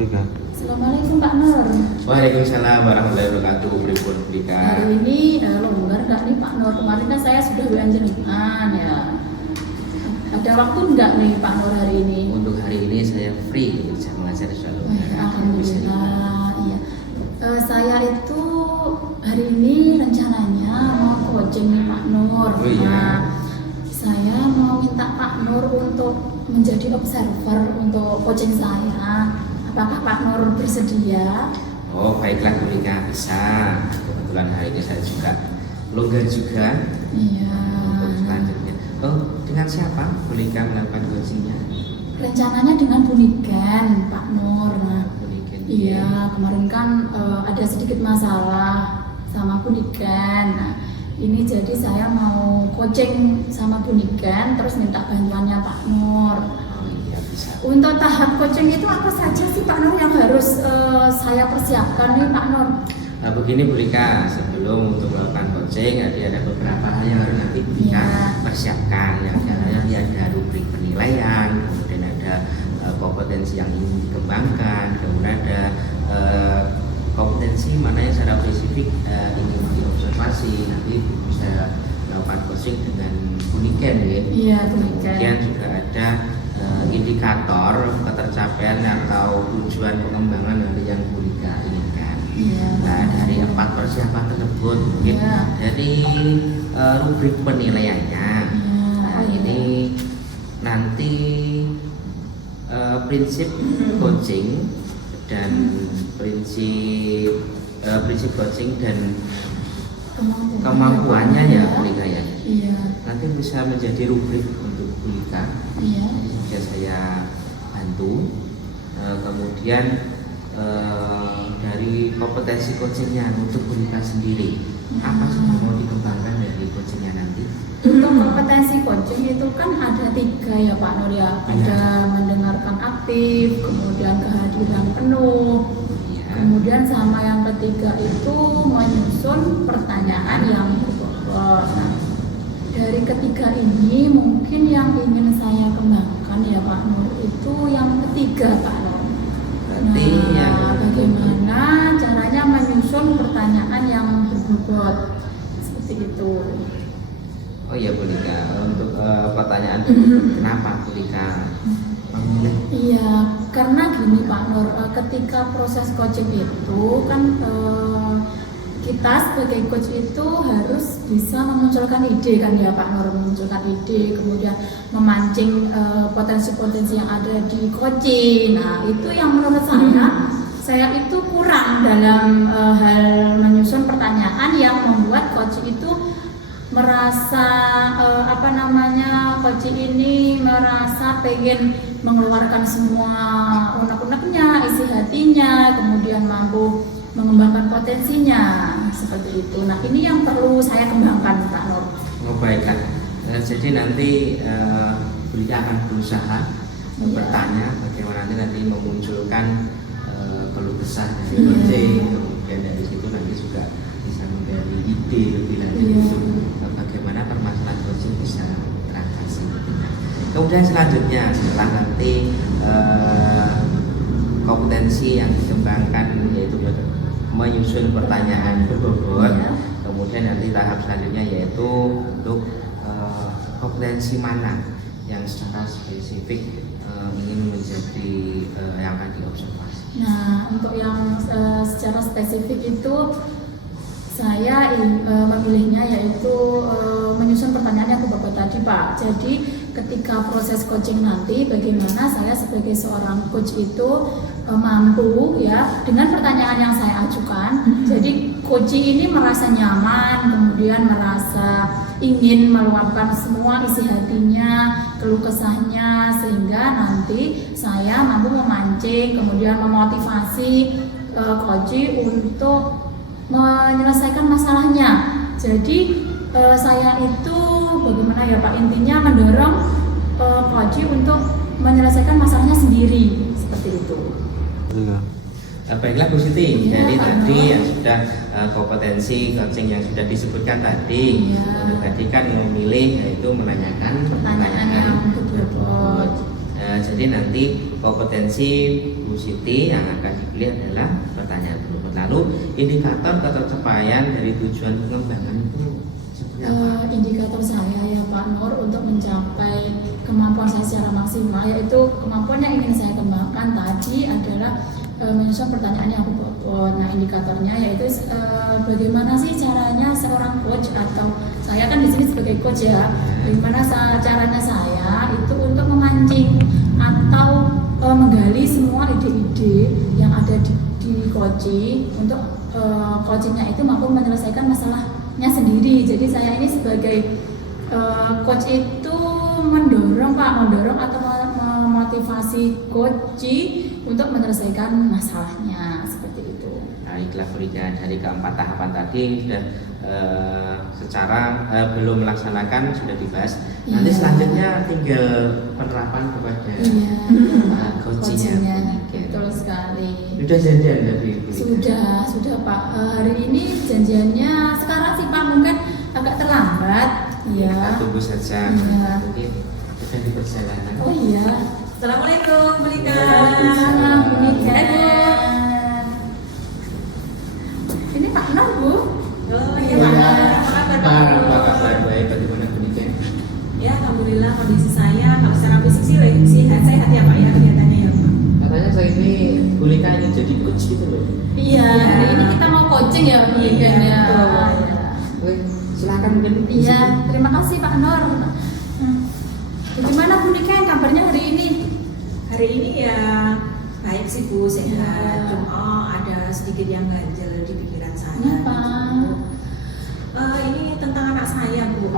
Oke kan. Assalamualaikum Pak Nur. Waalaikumsalam warahmatullahi wabarakatuh. Pripun Dika? Hari ini longgar nggak nih Pak Nur? Kemarin kan saya sudah WA jenengan ya. Ada waktu nggak nih Pak Nur hari ini? Untuk hari ini saya free, bisa mengajar selalu. Alhamdulillah. Iya. Saya itu hari ini rencananya mau coaching nih Pak Nur. Oh iya. Nah, saya mau minta Pak Nur untuk menjadi observer untuk coaching saya. Apakah Pak Nur bersedia? Oh baiklah Bu Dika, bisa. Kebetulan hari ini saya juga longgar juga. Iya. Untuk selanjutnya. Oh dengan siapa Bu Dika melakukan coachingnya? Rencananya dengan Bu Niken, Pak Nur. Nah, Bu Niken. iya, kemarin kan ada sedikit masalah sama Bu Niken. Nah, ini jadi saya mau coaching sama Bu Niken, terus minta bantuannya Pak Nur. Oh iya bisa. Untuk tahap coaching itu apa saja sih Pak Nur yang harus saya persiapkan nih Pak Nur? Nah, begini Bu Dika, sebelum untuk melakukan coaching ada beberapa hal yang harus nanti Bu Dika Iya. persiapkan. Yang caranya ada rubrik penilaian, kemudian ada kompetensi yang ingin dikembangkan, kemudian ada kompetensi mana yang secara spesifik ingin diobservasi. Nanti bisa melakukan coaching dengan Bu Niken ya. Iya, Bu Niken. Kemudian juga ada indikator ketercapaian atau tujuan pengembangan nanti yang Bu Dika inginkan. Iya. Nah dari 4 persiapan tersebut mungkin Iya. dari rubrik penilaiannya. Iya. Nah ini nanti prinsip coaching dan prinsip coaching dan kemampuannya ya Bu Dika ya. Iya. Nanti bisa menjadi rubrik untuk Bu Dika. Iya. Bisa saya bantu. Kemudian dari kompetensi coachingnya untuk Bu Dika sendiri, apa sih yang mau dikembangkan dari coachingnya nanti? Untuk kompetensi coaching itu kan ada 3 ya Pak Nur ya. Ada mendengarkan aktif, kemudian kehadiran penuh, Iya. kemudian sama yang ketiga itu menyusun pertanyaan yang berbobot. Nah, dari ketiga ini mungkin yang ingin saya kembangkan ya Pak Nur itu yang ketiga Pak Nur. Berarti yang Bagaimana caranya menyusun pertanyaan yang berbobot seperti itu. Oh iya Bu Dika, untuk pertanyaan kenapa Bu Dika memilih? Iya, karena gini Pak Nur, ketika proses coaching itu kan kita sebagai coach itu harus bisa memunculkan ide kan ya Pak Nur, memunculkan ide, kemudian memancing potensi-potensi yang ada di coaching. Nah itu yang menurut saya itu kurang dalam hal menyusun pertanyaan yang membuat coaching itu merasa coaching ini merasa pengen mengeluarkan semua unek-uneknya, isi hatinya, kemudian mampu mengembangkan potensinya seperti itu. Nah ini yang perlu saya kembangkan Pak Nur. Oh baiklah. Jadi nanti Bu Dika akan berusaha bertanya bagaimana nanti memunculkan keluh kesah dari coaching, kemudian dari situ nanti juga bisa memberi ide lebih lanjut untuk bagaimana permasalahan coaching bisa teratasi. Kemudian selanjutnya setelah nanti kompetensi yang dikembangkan yaitu menyusun pertanyaan berbobot, kemudian nanti tahap selanjutnya yaitu untuk kompetensi mana yang secara spesifik ingin menjadi yang akan diobservasi. Nah, untuk yang secara spesifik itu saya memilihnya yaitu menyusun pertanyaan yang berbobot tadi Pak. Jadi ketika proses coaching nanti bagaimana saya sebagai seorang coach itu mampu ya dengan pertanyaan yang saya ajukan. Jadi coach ini merasa nyaman, kemudian merasa ingin meluapkan semua isi hatinya, keluh kesahnya, sehingga nanti saya mampu memancing, kemudian memotivasi coach untuk menyelesaikan masalahnya. Jadi saya itu bagaimana ya Pak, intinya mendorong coach untuk menyelesaikan masalahnya sendiri seperti itu. Baiklah Bu Siti, Iya, jadi Pak tadi Nur. yang sudah kompetensi coaching yang sudah disebutkan tadi. Iya. Untuk tadi kan memilih yaitu menanyakan Pertanyaan yang berbobot. Jadi nanti kompetensi Bu Siti yang akan dipilih adalah pertanyaan berikut. Lalu indikator ketercapaian dari tujuan pengembangan itu seperti apa? Indikator saya ya Pak Nur untuk mencapai kemampuan saya secara maksimal, yaitu kemampuan yang ingin saya kembangkan tadi adalah menyusun pertanyaan yang aku buat. Nah, indikatornya yaitu bagaimana sih caranya seorang coach, atau saya kan di sini sebagai coach ya, bagaimana caranya saya itu untuk memancing atau menggali semua ide-ide yang ada di coaching untuk coachingnya itu mampu menyelesaikan masalahnya sendiri. Jadi saya ini sebagai coach itu mendorong atau memotivasi coaching untuk menyelesaikan masalahnya seperti itu. Baiklah Bu Rika, dari keempat tahapan tadi sudah secara belum melaksanakan sudah dibahas. Nanti selanjutnya tinggal penerapan kepada coachingnya. Betul sekali. Sudah janjian dari Bu Rika? Sudah Pak. Hari ini janjiannya sekarang sih Pak, mungkin agak terlambat. Iya. Kita tunggu saja. Iya. Mungkin sudah di perjalanan. Oh iya. Assalamualaikum Bu Rika. Waalaikumsalam Bu Rika. Ini Pak Nur Bu. Oh iya Iya. Pak. Apa kabar Pak? Apa kabar? Baik, bagaimana Bu Rika? Ya alhamdulillah kondisi saya kalau secara fisik sih sehat ya Pak ya, kelihatannya ya Pak. Katanya saya ini Bu Rika ini jadi coach gitu loh. Iya. Hari ini kita mau coaching ya Bu Rika Iya, ya. betul. Oke, silakan mungkin. Iya. Terima kasih Pak Nur. Bagaimana Bu Rika kabarnya hari ini? Hari ini ya baik sih Bu, sehat. Ya. Cuma ada sedikit yang ganjel di pikiran saya. Kenapa? Ini tentang anak saya Bu.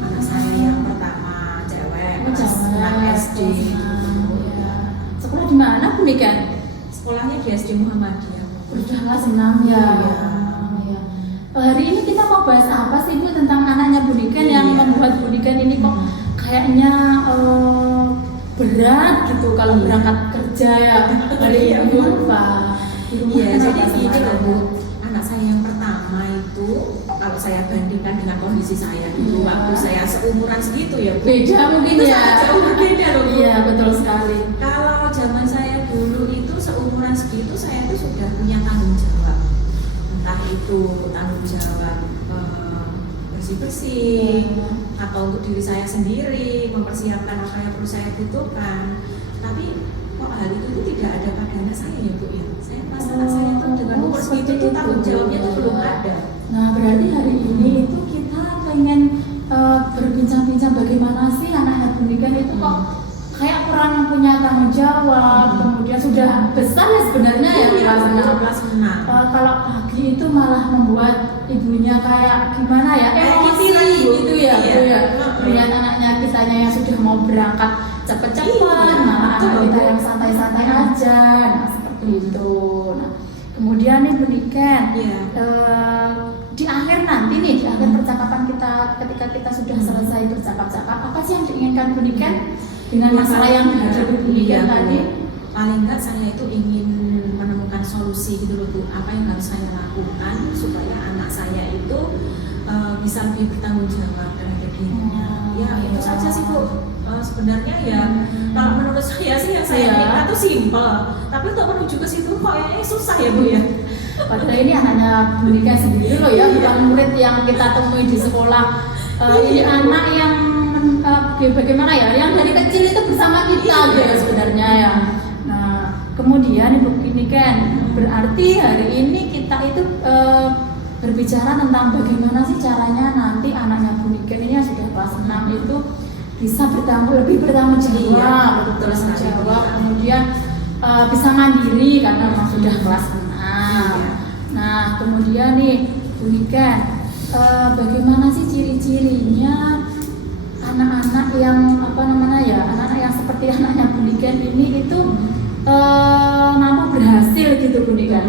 Anak saya yang pertama cewek, kelas 6 SD. Ya. Sekolah di mana Bu Rika? Sekolahnya di SD Muhammadiyah. Udah kelas 6 ya. Iya. Ya. Hari ini kita mau bahas apa sih Bu tentang anaknya Bu Rika yang Iya. membuat Bu Rika ini kok kayaknya berat gitu kalau berangkat kerja ya. Hari Iya, ini Bu. apa? Di rumah Iya, kenapa jadi gini sekarang? loh Bu, anak saya yang pertama itu kalau saya bandingkan dengan kondisi saya dulu Iya. waktu saya seumuran segitu ya Bu. Beda mungkin Itu ya. sangat jauh berbeda loh Bu. Iya, betul sekali. Kalau zaman saya dulu itu seumuran segitu saya itu sudah punya tanggung jawab. Entah itu tanggung jawab bersih-bersih atau untuk diri saya sendiri, mempersiapkan apa yang perlu saya butuhkan. Tapi kok hal itu tuh tidak ada pada anak saya ya Bu ya. Saya merasa anak saya tuh dengan umur segitu tuh tanggung jawabnya tuh belum ada. Nah, berarti hari ini itu kita pengen berbincang-bincang bagaimana sih anaknya Bu Rika itu kok kayak kurang punya tanggung jawab, kemudian sudah besar ya sebenarnya ya kelas 6. kalau pagi itu malah membuat ibunya kayak gimana ya, emosi gitu ya, Bu ya. Melihat anaknya kitanya yang sudah mau berangkat cepet-cepet, malah anak kita yang santai-santai aja, nah seperti itu. Nah, kemudian nih Bu Rika, di akhir nanti nih, di akhir percakapan kita, ketika kita sudah selesai bercakap-cakap, apa sih yang diinginkan Bu Rika dengan masalah yang dihadapi Bu Rika tadi? Paling enggak saya itu ingin menemukan solusi gitu loh Bu, apa yang harus saya lakukan supaya anak saya itu bisa lebih bertanggung jawab terhadap dirinya. Ya itu saja sih Bu. Sebenarnya ya kalau menurut saya sih yang saya minta tuh simpel, tapi untuk menuju ke situ kayaknya susah ya Bu ya. Padahal ini anaknya Bu Rika sendiri loh ya, bukan murid yang kita temui di sekolah. Ini anak yang bagaimana ya, yang dari kecil itu bersama kita ya sebenarnya ya. Nah, kemudian Ibu Rika, berarti hari ini kita itu berbicara tentang bagaimana sih caranya nanti anaknya Bu Rika ini yang sudah kelas 6 itu bisa lebih bertanggung jawab, kemudian bisa mandiri karena memang sudah kelas 6. Nah, kemudian nih Bu Rika, bagaimana sih ciri-cirinya anak-anak yang anak-anak yang seperti anaknya Bu Rika ini itu mampu berhasil gitu Bu Rika?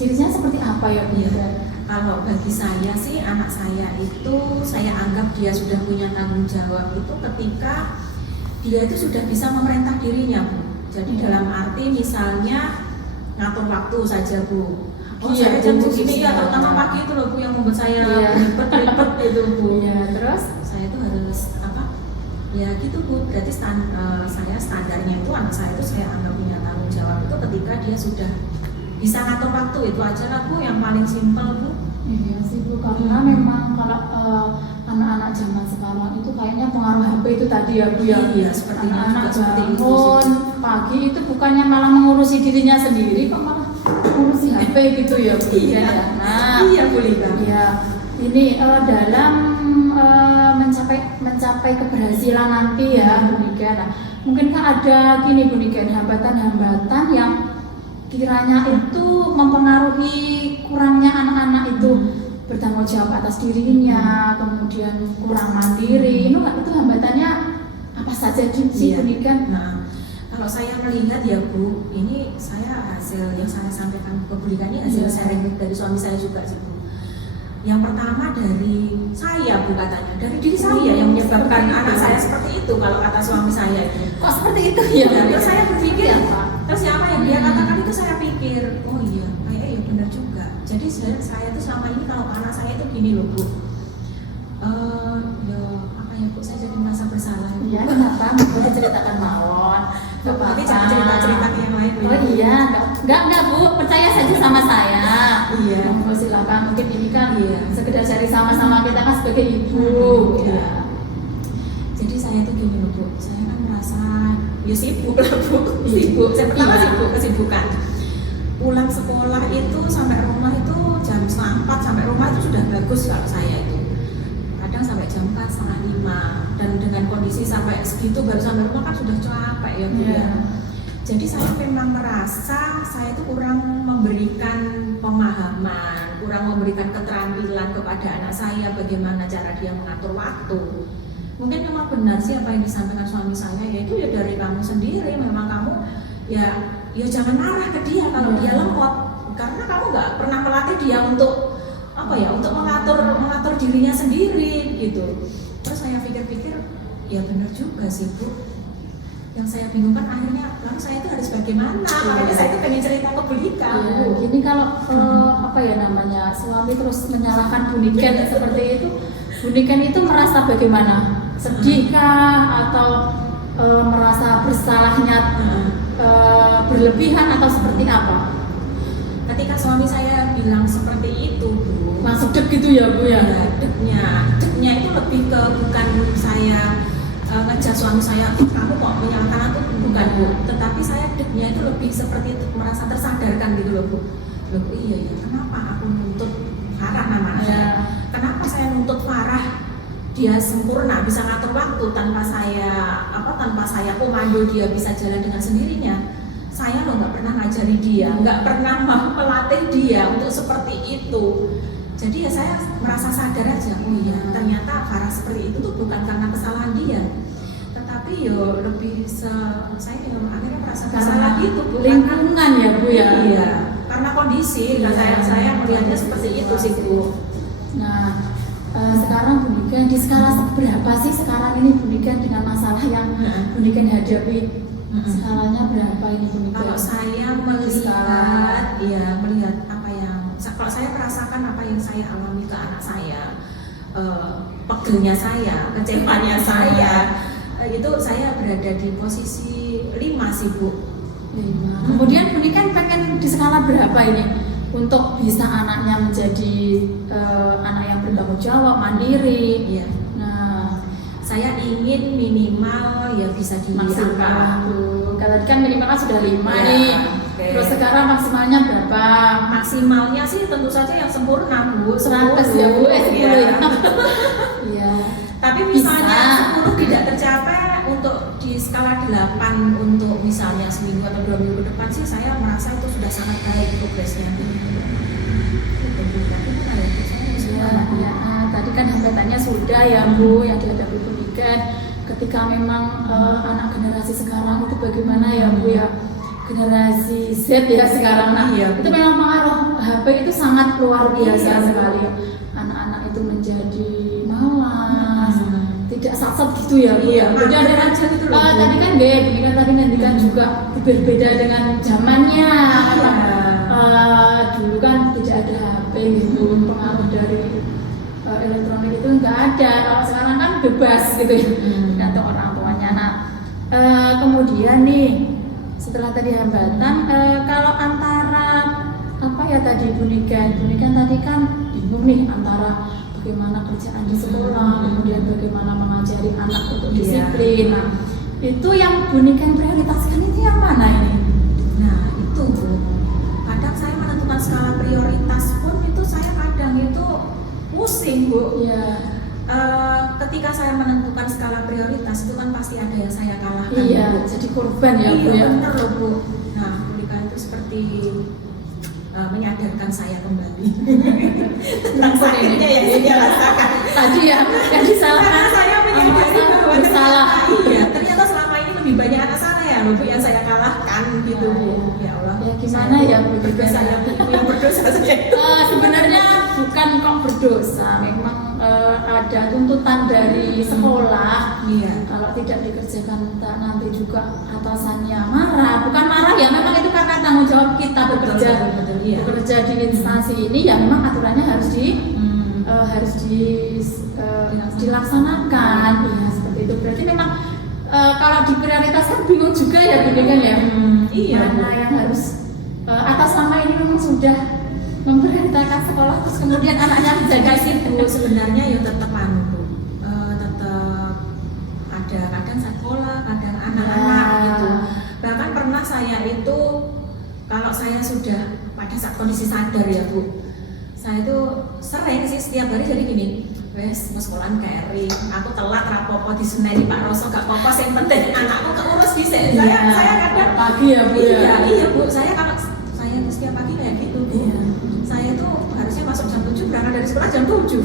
Cirinya seperti apa ya Bu Rika? Kalau bagi saya sih anak saya itu saya anggap dia sudah punya tanggung jawab itu ketika dia itu sudah bisa memerintah dirinya Bu. Jadi dalam arti misalnya ngatur waktu saja Bu. Saya jam segini ya, terutama pagi itu loh Bu yang membuat saya ribet itu Bu. Iya, terus saya itu harus Ya gitu Bu, berarti saya standarnya itu anak saya itu saya anggap punya tanggung jawab itu ketika dia sudah bisa ngatur waktu, itu aja lah Bu yang paling simpel Bu. Iya sih Bu, karena memang kalau anak-anak zaman sekarang itu kayaknya pengaruh HP itu tadi ya Bu ya. Iya, sepertinya anak-anak juga seperti itu bangun pagi itu bukannya malah mengurusi dirinya sendiri, kok malah mengurusi HP gitu ya Bu. Iya. Ya. Nah, Iya Bu Lika. iya. Ini dalam mencapai keberhasilan nanti ya Bu Niken. Nah, mungkinkah ada gini Bu Niken, hambatan-hambatan yang kiranya itu mempengaruhi kurangnya anak-anak itu bertanggung jawab atas dirinya, kemudian kurang mandiri. Itu hambatannya apa saja sih Bu Niken? Nah, kalau saya melihat ya Bu, ini saya hasil yang saya sampaikan ke Bu Lika ini hasil sharing dari suami saya juga sih Bu. Yang pertama dari saya Bu katanya, dari diri saya yang menyebabkan anak saya seperti itu kalau kata suami saya itu. Kok seperti itu ya? Terus saya berpikir, ya, Pak. terus apa yang dia katakan itu saya pikir, oh iya, kayaknya ya benar juga. Jadi sebenarnya saya itu selama ini kalau anak saya itu gini loh Bu, ya apa ya Bu, saya jadi merasa bersalah. Iya, kenapa? Boleh ceritakan mawon. Nanti cerita-cerita ke yang lain. Oh iya, enggak Bu, percaya saja sama saya. Iya. Monggo silakan. Mungkin ini kan Iya. sekedar cari sama-sama kita kan sebagai ibu. Iya. Jadi saya tuh gini loh Bu, saya kan merasa ya sibuk lah Bu, sibuk. Saya pertama Iya. sibuk, kesibukan. Pulang sekolah itu sampai rumah itu jam 4 sampai rumah itu sudah bagus kalau saya itu. Kadang sampai jam 4, setengah 5, dan dengan kondisi sampai segitu baru sampai rumah kan sudah capek ya Bu ya. Jadi saya memang merasa saya itu kurang memberikan pemahaman, kurang memberikan keterampilan kepada anak saya bagaimana cara dia mengatur waktu. Mungkin memang benar sih apa yang disampaikan suami saya, yaitu ya dari kamu sendiri, memang kamu ya jangan marah ke dia kalau dia lemot, karena kamu nggak pernah melatih dia untuk apa ya, untuk mengatur dirinya sendiri gitu. Terus saya pikir-pikir ya benar juga sih Bu. Yang saya bingungkan akhirnya lalu saya itu harus bagaimana? Makanya saya itu pengen cerita ke Bu Lika. Ya, gini kalau apa ya namanya, suami terus menyalahkan Bu Niken seperti itu, Bu Niken itu merasa bagaimana? Sedihkah atau merasa bersalahnya berlebihan atau seperti apa? Ketika suami saya bilang seperti itu Bu, Masuk deg gitu ya Bu ya? deknya itu lebih ke bukan saya ngejar suami saya, kamu kok menyalahkan aku, bukan Bu, tetapi saya deknya itu lebih seperti merasa tersadarkan gitu loh Bu. Loh iya ya, kenapa aku nuntut Farah namanya? Kenapa saya nuntut Farah? Dia sempurna bisa ngatur waktu tanpa saya komando dia bisa jalan dengan sendirinya. Saya loh nggak pernah ngajari dia, nggak pernah melatih dia untuk seperti itu. Jadi ya saya merasa sadar aja, oh iya ternyata Farah seperti itu tuh bukan karena kesalahan dia, tetapi yo lebih saya akhirnya merasa bersalah gitu Bu, Lingkungan ya Bu ya? Iya, karena kondisi. Nah, saya melihatnya seperti itu sih Bu. Nah sekarang Bu Niken di skala seberapa sih sekarang ini Bu Niken dengan masalah yang Bu Niken hadapi? Skalanya berapa ini Bu Niken? Kalau saya melihat apa yang kalau saya merasakan apa yang saya alami ke anak saya, pegelnya saya, kecepaannya saya, itu saya berada di posisi 5 sih Bu. 5. Kemudian Bu Niken pengen di skala berapa ini untuk bisa anaknya menjadi anak yang bertanggung jawab, mandiri? Iya. Nah, Saya ingin minimal ya bisa di maksimal Bu. Kalau tadi kan minimal kan sudah 5 Ya, nih. oke. Terus sekarang maksimalnya berapa? Maksimalnya sih tentu saja yang sempurna Bu, 100 ya Bu, 10 ya. Iya. Tapi misalnya Bisa. 10 tidak tercapai, untuk di skala 8 untuk misalnya seminggu atau 2 minggu depan sih saya merasa itu sudah sangat baik progresnya. Ya, tadi kan hambatannya sudah ya Bu yang dihadapi Bu Niken. Ketika memang anak generasi sekarang itu bagaimana ya Bu ya, generasi Z ya sekarang. Nah, Iya. itu memang pengaruh HP itu sangat luar biasa Iya. sekali. Anak-anak itu menjadi malas, tidak saksat gitu ya Bu Iya, ya. Beda mager dengan aja gitu loh, Bu. tadi kan Bu Niken tadi nantikan juga berbeda dengan zamannya. Iya. Dulu kan tidak ada HP gitu, pengaruh dari elektronik itu nggak ada. Kalau sekarang kan bebas gitu ya, tergantung orang tuanya. Nah, kemudian nih setelah tadi hambatan, kalau antara apa ya tadi Bu Niken tadi kan bingung nih antara bagaimana kerjaan di sekolah, kemudian bagaimana mengajari anak untuk disiplin. Nah, itu yang Bu Niken prioritaskan itu yang mana ini? Nah itu Bu, kadang saya menentukan skala prioritas pun itu saya kadang itu pusing Bu. Iya. Ketika saya menentukan skala prioritas itu kan pasti ada yang saya kalahkan. Iya, Bu. jadi korban ya Bu Iya ya. benar loh Bu. Nah Bu Niken itu seperti menyadarkan saya kembali tentang sakitnya yang saya rasakan. Tadi ya yang disalahkan. Karena saya menyadari bahwa salah. Iya, ternyata selama ini lebih banyak anak saya loh Bu yang saya kalahkan gitu Bu. Ya Allah. Ya gimana ya Bu? Saya yang berdosa saja. Sebenarnya bukan kok berdosa, memang ada tuntutan dari sekolah. Iya. Kalau tidak dikerjakan nanti juga atasannya marah. Bukan marah ya, memang itu karena tanggung jawab kita bekerja. Betul, iya. Bekerja di instansi ini ya memang aturannya harus dilaksanakan. Ya, seperti itu. Berarti memang kalau diprioritaskan bingung juga ya Bu Niken ya. Iya. Mana yang harus atas nama ini memang sudah memprioritaskan sekolah, terus kemudian anaknya menjaga situ. Sebenarnya ya tetap tetap ada kadang sekolah, kadang anak-anak gitu. Bahkan pernah saya itu kalau saya sudah pada saat kondisi sadar ya Bu, saya itu sering sih setiap hari jadi gini, wes mau sekolahan keri, aku telat rapopo di Suneni Pak Roso gak apa-apa, yang penting anakku keurus bisa. Saya kadang pagi ya Bu ya. Iya Bu, saya kalau saya tuh setiap pagi kayak gitu Bu. Iya. Saya tuh harusnya masuk jam 7, berangkat dari sekolah jam 7.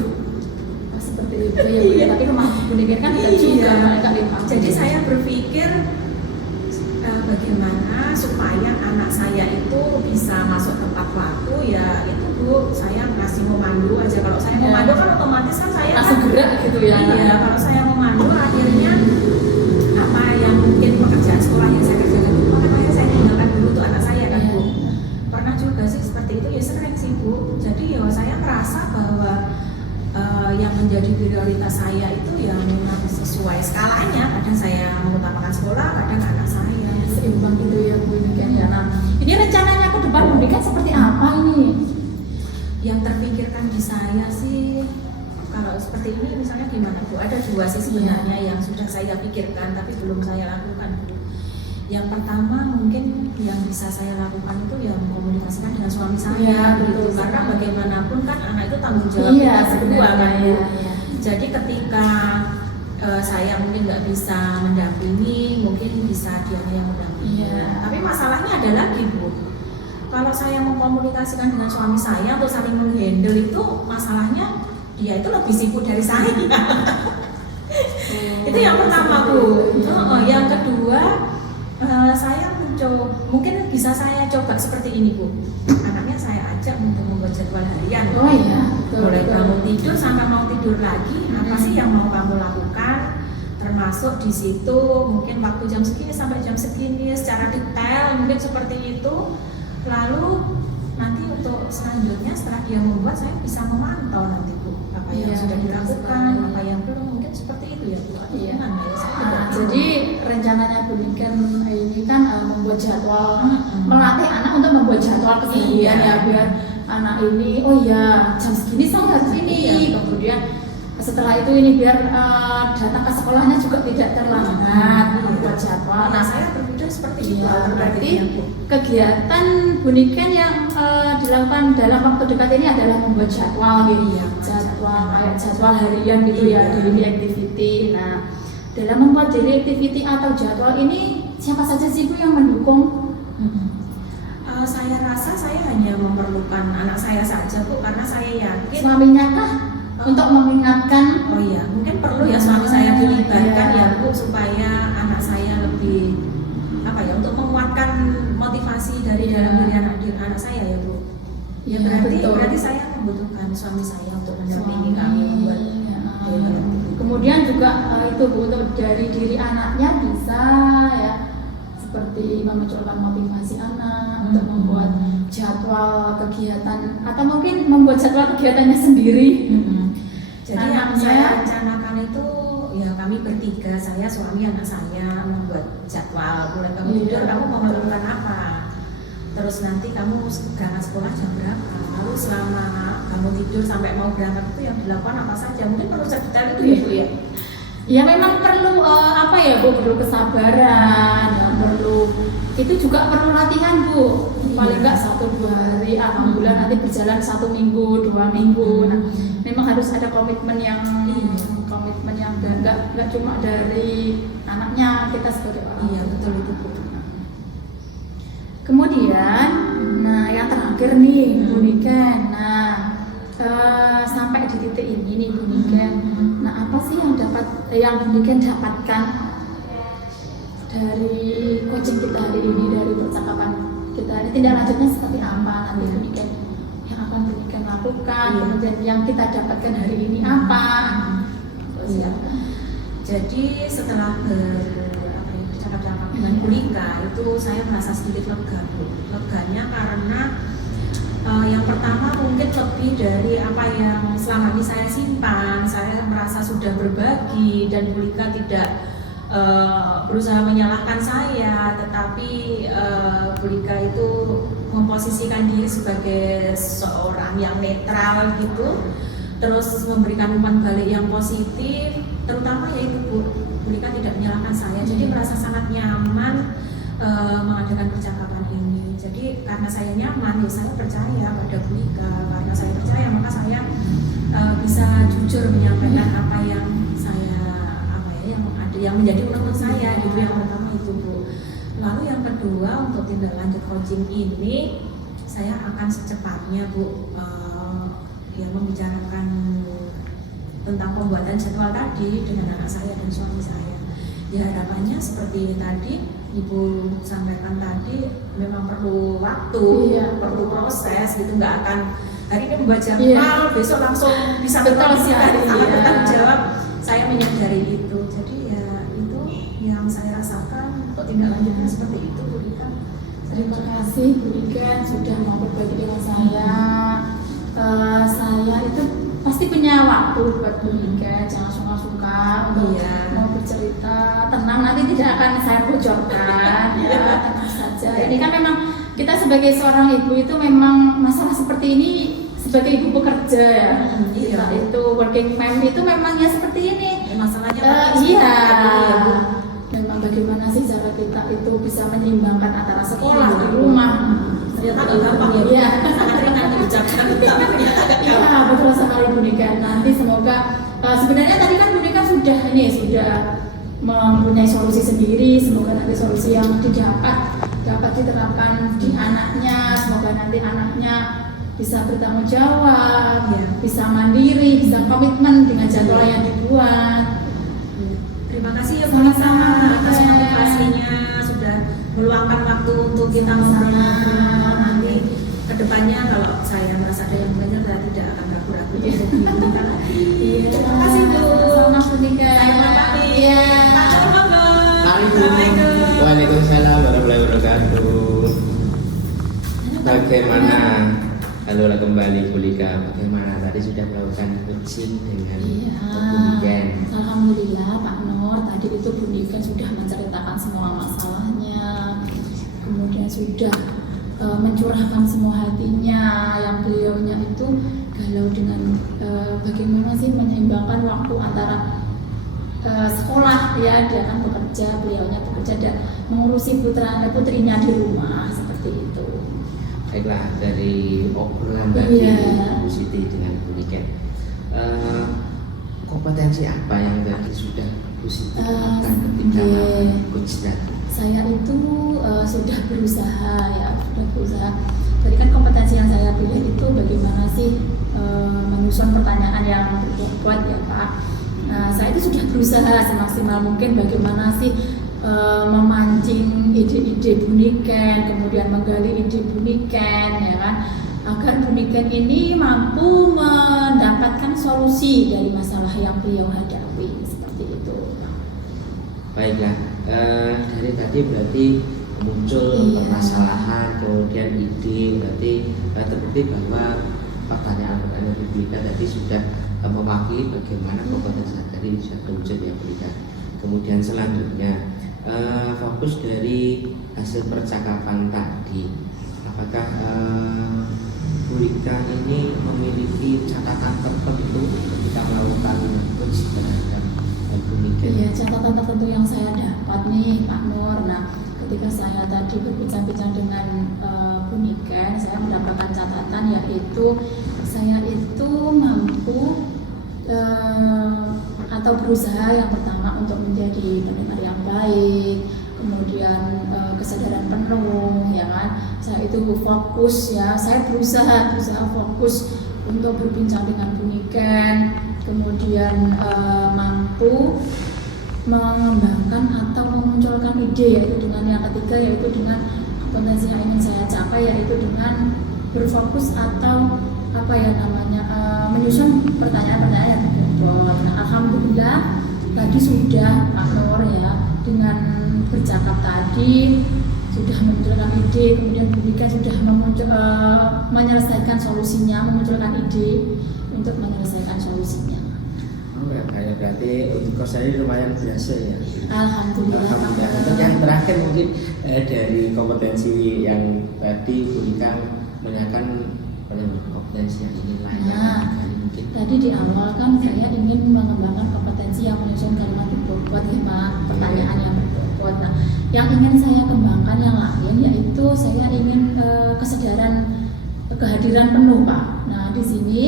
Seperti itu ya Bu. Tapi rumah Bu Niken kan tidak juga mereka limpah. Jadi saya berpikir bagaimana supaya anak saya itu bisa masuk tepat waktu ya itu Bu, saya kasih memandu aja. Kalau saya memandu kan otomatis kan saya langsung gerak gitu ya. Iya, kalau saya memandu akhirnya apa yang mungkin pekerjaan sekolah yang saya kerjakan itu makanya saya tinggalkan dulu tuh anak saya kan Bu. Pernah juga sih seperti itu ya, sering sih Bu. Jadi ya saya merasa bahwa yang menjadi prioritas saya itu ya memang sesuai skalanya. Kadang saya mengutamakan sekolah, kadang anak saya. Seimbang gitu ya Bu Niken ya. Nah, ini rencananya ke depan Bu Niken seperti apa ini? Yang terpikirkan di saya sih kalau seperti ini misalnya gimana Bu? Ada dua sih sebenarnya yang sudah saya pikirkan tapi belum saya lakukan Bu. Yang pertama mungkin yang bisa saya lakukan itu yang mengkomunikasikan dengan suami saya gitu. Karena bagaimanapun kan anak itu tanggung jawab kita berdua kan Bu. Jadi ketika saya mungkin nggak bisa mendampingi, mungkin bisa dia yang mendampingi. Tapi masalahnya ada lagi Bu. Kalau saya mengkomunikasikan dengan suami saya untuk saling menghandle itu masalahnya dia itu lebih sibuk dari saya. Itu yang pertama Bu. Yang kedua saya mencoba, mungkin bisa saya coba seperti ini Bu. Anaknya saya ajak untuk membuat jadwal harian. Oh iya. Mulai bangun tidur sampai mau tidur lagi, apa sih yang mau kamu lakukan? Termasuk di situ mungkin waktu jam segini sampai jam segini secara detail mungkin seperti itu. Lalu nanti untuk selanjutnya setelah dia membuat saya bisa memantau nanti Bu apa yang sudah dilakukan, apa yang belum, mungkin seperti itu ya Bu. Jadi rencananya Bu Niken ini kan membuat jadwal, melatih anak untuk membuat jadwal keseharian ya biar anak ini oh ya jam segini saya harus ini, kemudian setelah itu ini biar datang ke sekolahnya juga tidak terlambat membuat jadwal. Nah saya berpikir seperti itu. Berarti kegiatan Bu Niken yang dilakukan dalam waktu dekat ini adalah membuat jadwal gitu. Jadwal kayak jadwal harian gitu ya, daily activity. Nah, dalam membuat daily activity atau jadwal ini siapa saja sih Bu yang mendukung? Saya rasa saya hanya memerlukan anak saya saja Bu, karena saya yakin suaminya kah untuk mengingatkan? Oh iya, mungkin perlu ya suami saya dilibatkan ya Bu supaya anak saya lebih apa ya, untuk menguatkan motivasi dari dalam diri anak saya ya Bu. Ya berarti saya membutuhkan suami saya untuk mendampingi kami membuat kemudian juga itu Bu, untuk dari diri anaknya bisa ya seperti memunculkan motivasi anak untuk membuat jadwal kegiatan atau mungkin membuat jadwal kegiatannya sendiri. Jadi yang saya rencanakan itu kami anak saya membuat jadwal, mulai kamu tidur kamu mau melakukan apa, terus nanti kamu berangkat sekolah jam berapa, lalu selama kamu tidur sampai mau berangkat itu yang dilakukan apa saja, mungkin perlu detail itu ya Bu ya. Ya memang perlu apa ya Bu, perlu kesabaran, ya, perlu itu juga perlu latihan Bu. Paling enggak 1-2 hari, alhamdulillah nanti berjalan 1 minggu, 2 minggu. Nah, memang harus ada komitmen yang enggak cuma dari anaknya, kita sebagai orang. Iya betul itu Bu. Kemudian, nah yang terakhir nih Bu Niken. Nah, sampai di titik ini nih Bu Niken. Nah, apa sih yang Bu Niken dapatkan dari coaching kita hari ini, dari percakapan kita ini, tindak lanjutnya seperti apa nanti Bu Niken yang akan Bu Niken lakukan, kemudian yang kita dapatkan hari ini apa? Iya. Jadi setelah bercakap-cakap dengan Bu Lika itu saya merasa sedikit lega Bu. Leganya karena yang pertama mungkin lebih dari apa yang selama ini saya simpan. Saya merasa sudah berbagi dan Bu Lika tidak berusaha menyalahkan saya, tetapi Bu Lika itu memposisikan diri sebagai seorang yang netral gitu, terus memberikan umpan balik yang positif, terutama yaitu Bu Lika tidak menyalahkan saya, jadi merasa sangat nyaman mengadakan percakapan ini. Jadi karena saya nyaman, ya saya percaya pada Bu Lika. Karena saya percaya maka saya bisa jujur menyampaikan apa yang saya yang menjadi menurut saya gitu. Yang pertama itu Bu. Lalu yang kedua, untuk tindak lanjut coaching ini saya akan secepatnya Bu membicarakan tentang pembuatan jadwal tadi dengan anak saya dan suami saya. Ya harapannya seperti tadi Ibu sampaikan tadi, memang perlu waktu, perlu proses gitu, nggak akan hari ini membuat jadwal, besok langsung bisa berkondisikan, sangat bertanggung jawab. Saya menyadari itu, jadi ya itu yang saya rasakan untuk tindak lanjutnya seperti itu Bu Lika. Terima kasih Bu Lika sudah mau berbagi dengan saya. Saya itu pasti punya waktu buat Bu Lika, jangan suka-suka untuk mau bercerita. Tenang, nanti tidak akan saya bocorkan ya, tenang saja. Ini kan memang kita sebagai seorang ibu itu memang masalah seperti ini sebagai ibu bekerja ya. Kita itu working mom itu memang ya seperti ini. Masalahnya memang bagaimana sih cara kita itu bisa menyeimbangkan antara sekolah di rumah. Sangat ringan diucapkan. Iya, betul sekali Bu Nika. Nanti semoga sebenarnya tadi kan Bu Nika sudah mempunyai solusi sendiri. Semoga nanti solusi yang dapat diterapkan di anaknya. Semoga nanti anaknya bisa bertanggung jawab, bisa mandiri, bisa komitmen dengan jadwal yang dibuat. Terima kasih ya Bu Lika atas motivasinya, sudah meluangkan waktu untuk kita ngobrol-ngobrol. Nanti kedepannya kalau saya merasa ada yang belajar, saya tidak akan ragu-ragu untuk dibutuhkan lagi. Terima kasih Bu. Sama Bu Nika. Saya pamit. Mari Bu. Waalaikumsalam warahmatullahi wabarakatuh. Bagaimana? Halo kembali Bu Lika. Bagaimana tadi sudah melakukan coaching dengan Bu Niken? Alhamdulillah Pak Nur, tadi itu Bu Niken sudah menceritakan semua masalahnya, kemudian sudah mencurahkan semua hatinya yang beliaunya itu galau dengan bagaimana sih menyeimbangkan waktu antara sekolah ya, dia kan bekerja, beliaunya bekerja dan mengurusi putrinya di rumah seperti itu. Baiklah, dari obrolan tadi Bu Siti dengan Bu Niken, kompetensi apa yang tadi sudah Bu Siti lakukan ketika melakukan coach tadi? Saya itu sudah berusaha. Tadi kan kompetensi yang saya pilih itu bagaimana sih menyusun pertanyaan yang berbobot ya Pak. Saya itu sudah berusaha semaksimal mungkin bagaimana sih memancing ide-ide Bu Niken, kemudian menggali ide Bu Niken ya kan, agar Bu Niken ini mampu mendapatkan solusi dari masalah yang beliau hadapi seperti itu. Baiklah, dari tadi berarti muncul permasalahan, kemudian ide, berarti terbukti bahwa pertanyaan-pertanyaan Bu Lika tadi sudah mewakili bagaimana kompetensi tadi bisa terwujud ya Bu Lika. Kemudian selanjutnya fokus dari hasil percakapan tadi, apakah Bu Rika ini memiliki catatan tertentu ketika melakukan coach terhadap Bu Niken? Iya, catatan tertentu yang saya dapat nih Pak Nur. Nah, ketika saya tadi berbincang-bincang dengan Bu Niken, saya mendapatkan catatan yaitu saya itu mampu atau berusaha yang pertama untuk menjadi pendengar yang baik, kemudian kesadaran penuh, ya kan. Saya itu fokus ya, saya berusaha fokus untuk berbincang dengan Bu Niken, kemudian mampu mengembangkan atau memunculkan ide, yaitu dengan yang ketiga, yaitu dengan kompetensi yang ingin saya capai, yaitu dengan berfokus atau apa ya namanya menyusun pertanyaan-pertanyaan yang berbobot. Nah, alhamdulillah tadi sudah Pak Nur ya, dengan bercakap tadi sudah memunculkan ide, kemudian Bu Rika sudah menyelesaikan solusinya, memunculkan ide untuk menyelesaikan solusinya. Oh ya, berarti untuk saya lumayan biasa ya. Alhamdulillah. Untuk yang terakhir mungkin dari kompetensi yang tadi Bu Rika menanyakan kompetensi yang ingin lainnya mungkin. Tadi di awal kan saya ingin mengembangkan kompetensi yang menyusun kalimat berbobot ya Pak, pertanyaan yang berbobot. Nah, yang ingin saya kembangkan yang lain yaitu saya ingin kesadaran kehadiran penuh Pak. Nah, di sini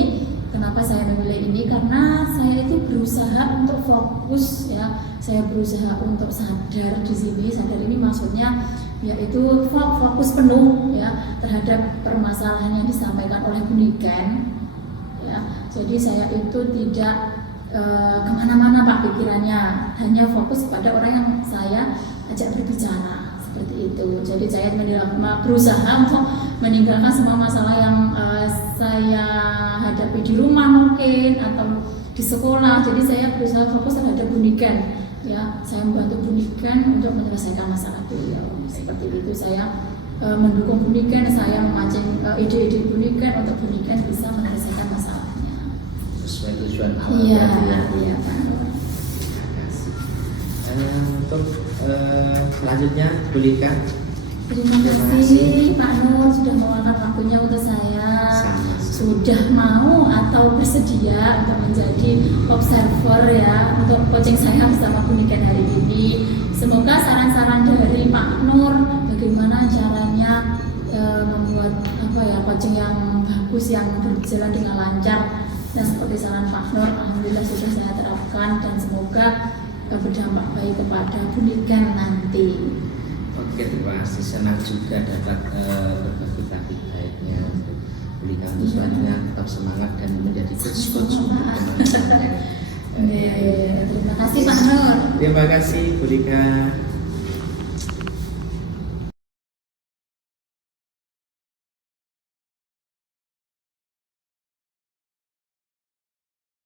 kenapa saya memilih ini, karena saya itu berusaha untuk fokus ya, saya berusaha untuk sadar di sini. Sadar ini maksudnya yaitu fokus penuh ya terhadap permasalahan yang disampaikan oleh Bu Niken ya. Jadi saya itu tidak kemana-mana Pak pikirannya, hanya fokus pada orang yang saya ajak berbicara seperti itu. Jadi saya berusaha untuk meninggalkan semua masalah yang saya hadapi di rumah mungkin atau di sekolah. Jadi saya berusaha fokus terhadap Bu Niken ya, saya membantu Bu Niken untuk menyelesaikan masalah beliau. Seperti itu saya mendukung Bu Niken, saya memancing ide-ide Bu Niken untuk Bu Niken bisa menyelesaikan masalahnya. Sesuai tujuan awal. Iya, iya Pak. Terima kasih. Untuk selanjutnya Bu Rika. Terima kasih Pak Nur sudah meluangkan waktunya untuk saya. Sama-sama. Sudah mau atau bersedia untuk menjadi observer ya untuk coaching saya bersama Bu Niken hari ini. Semoga saran-saran dari Pak Nur bagaimana caranya membuat coaching yang bagus, yang berjalan dengan lancar. Dan seperti saran Pak Nur, alhamdulillah sudah saya terapkan dan semoga berdampak baik kepada Bu Niken nanti. Oke, terima kasih. Senang juga dapat berbagi topik baiknya untuk Bu Rika. Selanjutnya tetap semangat dan menjadi coach untuk teman-temannya. Terima kasih Pak Nur. Terima kasih Bu Rika.